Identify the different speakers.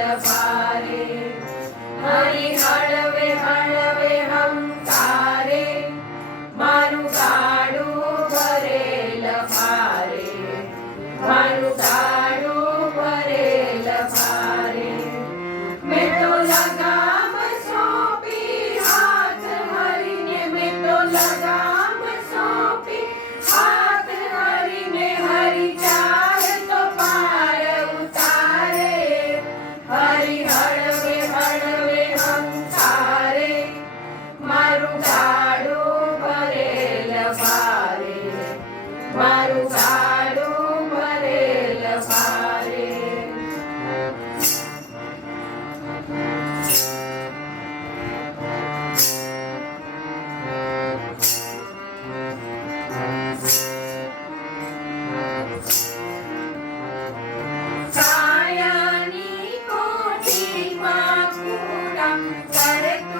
Speaker 1: ಹಳಬಾರೆ Hari ಹಳವೆ ಹಳವೆ
Speaker 2: I'm sorry.